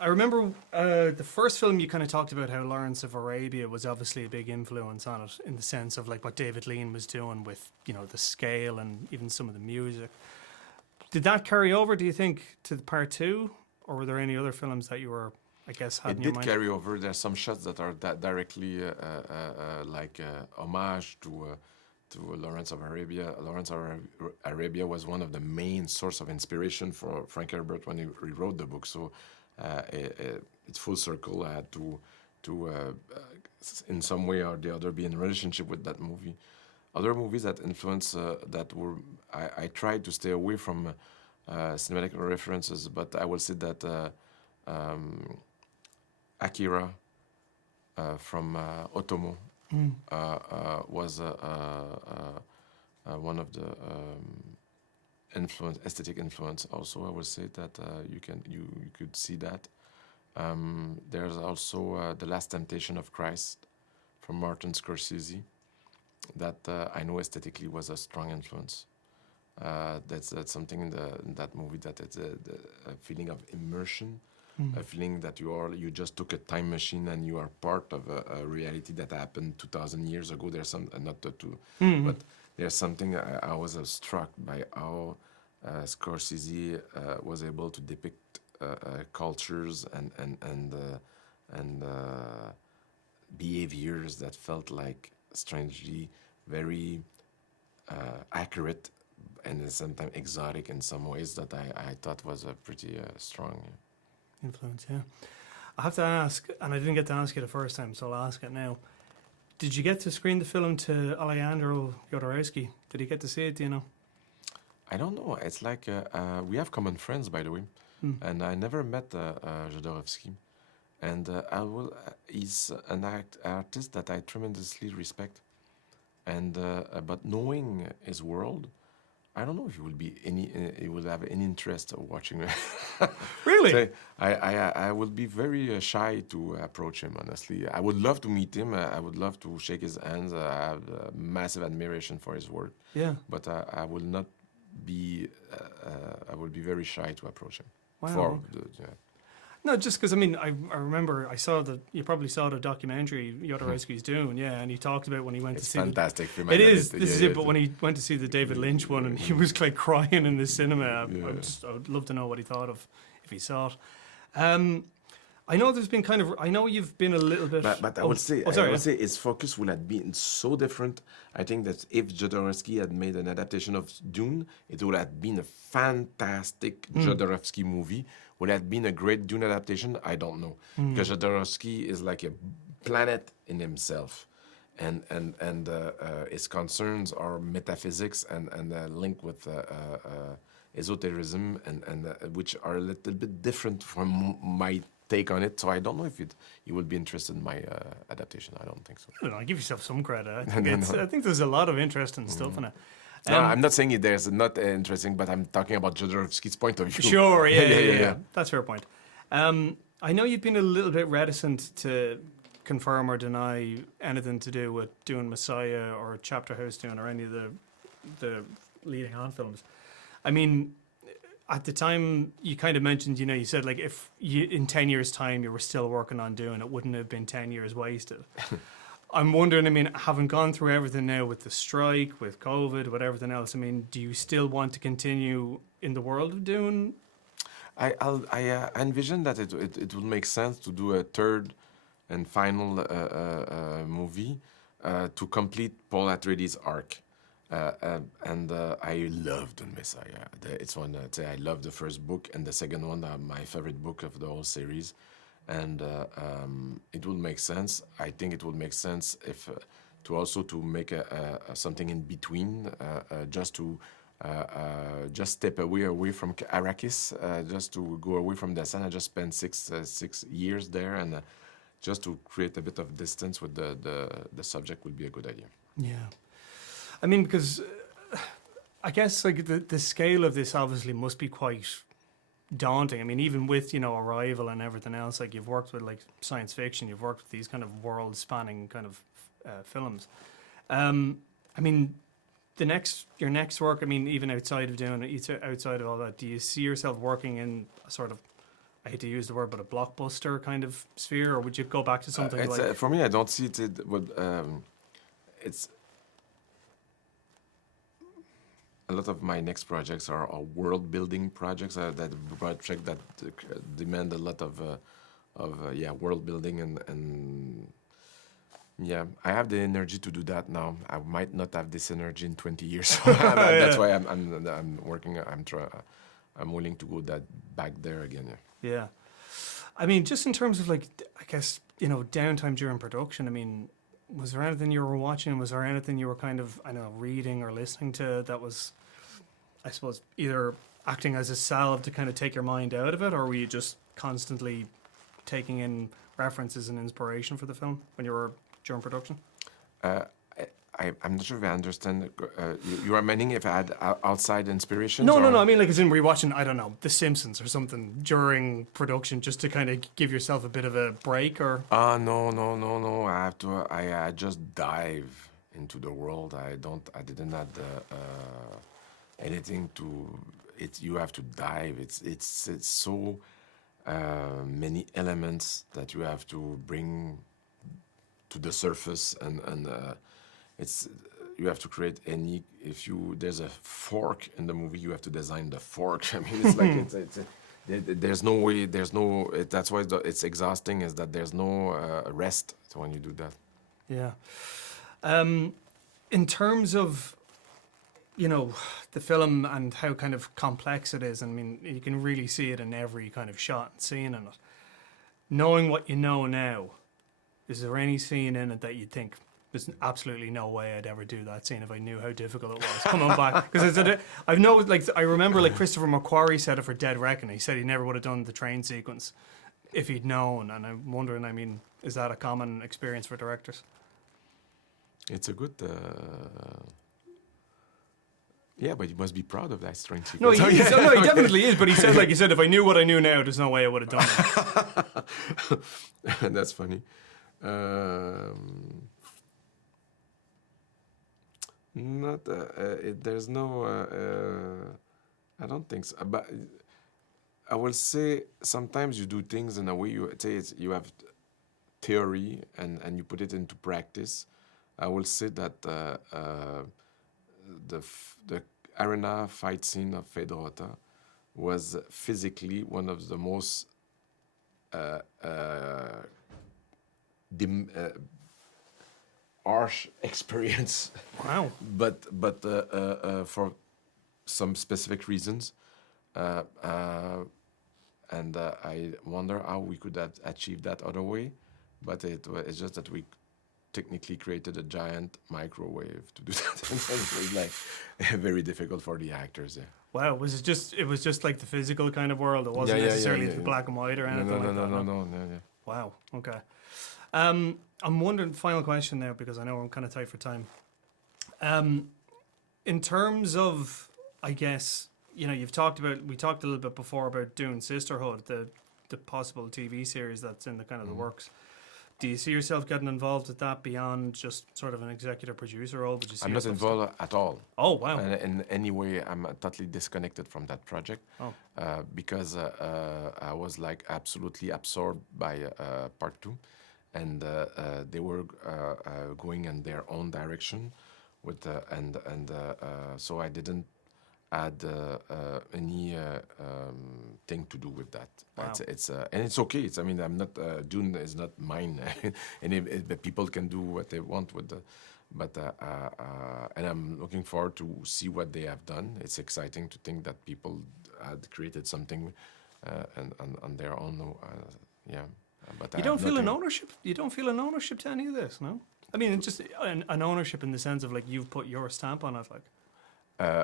I remember the first film you kind of talked about how Lawrence of Arabia was obviously a big influence on it in the sense of like what David Lean was doing with, the scale and even some of the music. Did that carry over, do you think, to the part two? Or were there any other films that you were, I guess, had It in your did mind? carry over. There's some shots that are directly like homage to Lawrence of Arabia. Lawrence of Arabia was one of the main source of inspiration for Frank Herbert when he rewrote the book. So it's full circle. I had to in some way or the other be in relationship with that movie. Other movies that influence that were I tried to stay away from cinematic references, but I will say that Akira from Otomo was one of the aesthetic influence. Also, I will say that you could see that. There's also The Last Temptation of Christ from Martin Scorsese that I know aesthetically was a strong influence. That's something in that movie that it's a feeling of immersion, a feeling that you just took a time machine and you are part of a reality that happened 2,000 years ago. There's some not the two, but there's something I was struck by how Scorsese was able to depict cultures and behaviors that felt like strangely very accurate and sometimes exotic in some ways that I thought was a pretty strong influence. Yeah, I have to ask, and I didn't get to ask you the first time, so I'll ask it now. Did you get to screen the film to Alejandro Jodorowsky? Did he get to see it? Do you know? I don't know. It's like we have common friends, by the way, and I never met Jodorowsky. And he's an artist that I tremendously respect. And but knowing his world, I don't know if he will have any interest of watching it. Really? So I would be very shy to approach him. Honestly, I would love to meet him. I would love to shake his hands. I have massive admiration for his work. Yeah. But I will not be. I will be very shy to approach him. Wow. No, just because I remember you probably saw the documentary Jodorowsky's Dune, yeah, and he talked about when he went to see fantastic film. It is. This is it. But when he went to see the David Lynch one, and he was like crying in the cinema, I would love to know what he thought of if he saw it. I know there's been I know you've been a little bit. But I would say, his focus would have been so different. I think that if Jodorowsky had made an adaptation of Dune, it would have been a fantastic Jodorowsky movie. Would it have been a great Dune adaptation? I don't know. Because Jodorowsky is like a planet in himself. And his concerns are metaphysics and linked with esotericism, and which are a little bit different from my take on it. So I don't know if you will be interested in my adaptation. I don't think so. I don't know. Give yourself some credit. I think there's a lot of interesting stuff in it. No, I'm not saying there's not interesting, but I'm talking about Jodorowsky's point of view. Sure, yeah. That's a fair point. I know you've been a little bit reticent to confirm or deny anything to do with Dune Messiah or Chapter House Dune or any of the leading on films. I mean, at the time you kind of mentioned, you said like if in 10 years' time you were still working on Dune, it wouldn't have been 10 years wasted. I'm wondering, having gone through everything now with the strike, with COVID, with everything else, do you still want to continue in the world of Dune? I envision that it would make sense to do a third and final movie to complete Paul Atreides' arc. I love Dune Messiah. It's one that I love the first book, and the second one, my favorite book of the whole series. And it would make sense. I think it would make sense if to make something in between, just to step away from Arrakis, just to go away from the sun. I just spent 6 years there, and just to create a bit of distance with the subject would be a good idea. Yeah, because I guess like the scale of this obviously must be quite daunting. Even with Arrival and everything else, like you've worked with like science fiction, you've worked with these kind of world-spanning kind of films. Your next work, even outside of Dune, outside of all that, do you see yourself working in a sort of I hate to use the word, but a blockbuster kind of sphere, or would you go back to something like? For me, I don't see it. It's a lot of my next projects are world building projects. That project that demand a lot of world building and yeah, I have the energy to do that now. I might not have this energy in 20 years. That's why I'm working. I'm willing to go back there again. Yeah. Yeah. I mean, just in terms of like, I guess, downtime during production, I mean, was there anything you were watching? Was there anything you were kind of, I don't know, reading or listening to that was, I suppose, either acting as a salve to kind of take your mind out of it, or were you just constantly taking in references and inspiration for the film when you were during production? I'm not sure if I understand. You are meaning if I had outside inspiration? No. I mean, like, as in, were you watching, I don't know, The Simpsons or something during production just to kind of give yourself a bit of a break, or? No. I have to. I just dive into the world. I didn't add anything to it. You have to dive. It's so many elements that you have to bring to the surface, and it's you have to create any. There's a fork in the movie, you have to design the fork. I mean, it's like there's no way. That's why it's exhausting. Is that there's no rest when you do that. Yeah. In terms of the film and how kind of complex it is, I mean, you can really see it in every kind of shot and scene in it. Knowing what you know now, is there any scene in it that you think there's absolutely no way I'd ever do that scene if I knew how difficult it was coming back? Because I've noticed, like, I remember, like, Christopher McQuarrie said it for Dead Reckoning. He said he never would have done the train sequence if he'd known. And I'm wondering, I mean, is that a common experience for directors? It's a good. Yeah, but you must be proud of that train sequence. No, he definitely is. But he said, like you said, if I knew what I knew now, there's no way I would have done it. That's funny. There's no. I don't think so. But I will say sometimes you do things in a way you have theory and you put it into practice. I will say that the arena fight scene of Fedorota was physically one of the most harsh experience. Wow. But for some specific reasons, and I wonder how we could have achieved that other way. But it's just that we technically created a giant microwave to do that. It was like very difficult for the actors. Yeah. Wow, it was just like the physical kind of world. It wasn't necessarily the black and white or anything like that. No. Wow. Okay. I'm wondering. Final question now, because I know I'm kind of tight for time. In terms of, I guess, we talked a little bit before about Dune Sisterhood, the possible TV series that's in the kind of the works. Do you see yourself getting involved with that beyond just sort of an executive producer role? I'm not involved at all. Oh, wow. In any way, I'm totally disconnected from that project because I was like absolutely absorbed by part 2, and they were going in their own direction with so I didn't add any thing to do with that. Wow. And it's okay. I'm not Dune is not mine, and people can do what they want with the. But and I'm looking forward to see what they have done. It's exciting to think that people had created something on their own. Yeah. But you don't feel an ownership. You don't feel an ownership to any of this, no? I mean, it's just an ownership in the sense of like you've put your stamp on it, like.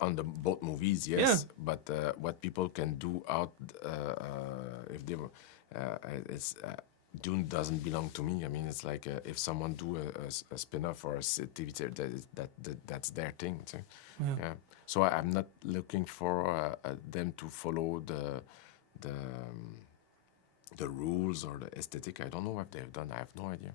On the both movies, yes, but what people can do out if they were, Dune doesn't belong to me. I mean, it's like if someone do a spin-off or a TV series, that's their thing. So, yeah. So I'm not looking for them to follow the rules or the aesthetic. I don't know what they've done. I have no idea.